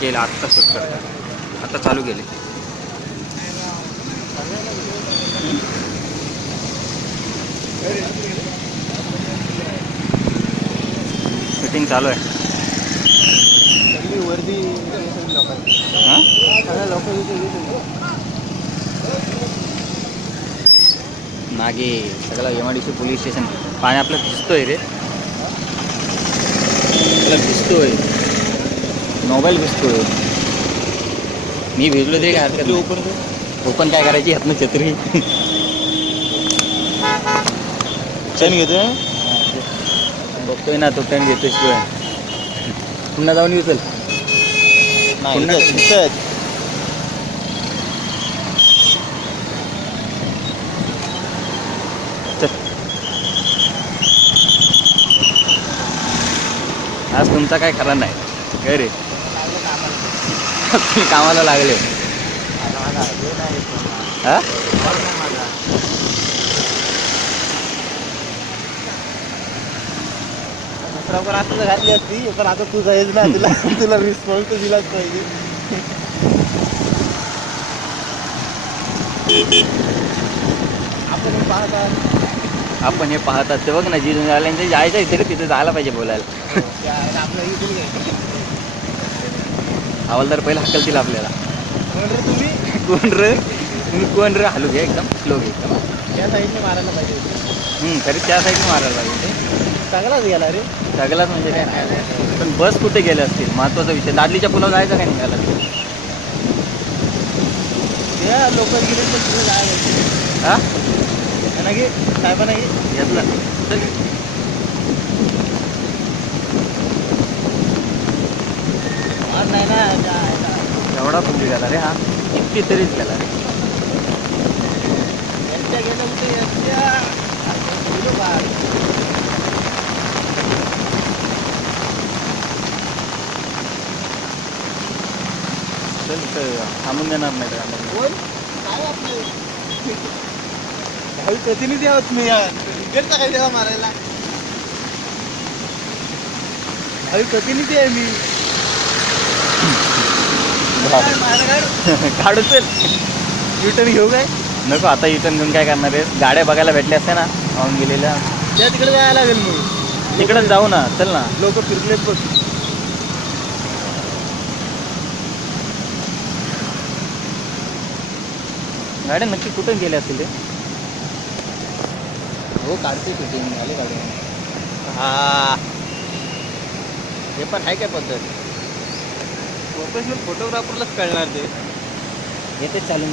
केलं आत्ता शूट करतात, आता चालू केले. शूटिंग चालू आहे. वर्दी हां लोक मागे सगळं MIDC पोलीस स्टेशन पाणी आपलं दिसतोय रे, आपल्याला दिसतोय, मोबाईल दिसतोय. मी भेटलो तरी काय हरकत नाही. ओपन काय करायची ह्यातनं छत्री चैन घेतोय. बघतोय ना तो टन घेतोय शिवाय पुन्हा जाऊन येऊ. चल पुन्हा चल. आज तुमचा काय खरा नाही काय रे. कामाला लागले हा. असं घातली असती, पण आता तू जायच ना, तुला रिस्पॉन्स तर दिलाच पाहिजे. आपण हे पाहतात ते बघ ना, जिजून आल्यांचे जायचं इथे रे, तिथे जायला पाहिजे बोलायला. हवालदार पहिला हकलतील आपल्याला. तुम्ही कोण रे, तुम्ही कोण रे, हलू घे एकदम स्लो घे एकदम. त्या साईडने मारायला पाहिजे. तरी त्या साईडने मारायला पाहिजे. चांगलाच गेला रे. सगळ्याच म्हणजे काय, पण बस कुठे गेले असतील महत्वाचा विषय. दादलीच्या पुलावर जायचं काय निघाला त्या लोक गेले तर तुला जायला हा ना घे साहेबांना घे घेतला. नाही ना एवढा कुठे गेला रे हा, इतकी तरीच गेला रे. गेलं चल थांबून देणार नाही तर आम्हाला. काही प्रतिनिधी आहोत मी यार, गेलता काही देवा मारायला. काही प्रतिनिधी आहे मी. काढू चल. युटर्न घेऊ काय? नको आता युटर्न घेऊन काय करणार आहे. गाड्या बघायला भेटल्या असत्या ना पाहून गेलेल्या. त्या तिकडे जायला लागेल मग. तिकडेच जाऊ ना, चल ना. लोक फिरलेत बघ. गाड्या नक्की कुठून गेल्या असतील ते. हो काढते शूटिंग झाले गाडी. हा हे पण आहे काय पद्धत. प्रोफेशनल फोटोग्राफरलाच कळणार ते. येते चालून.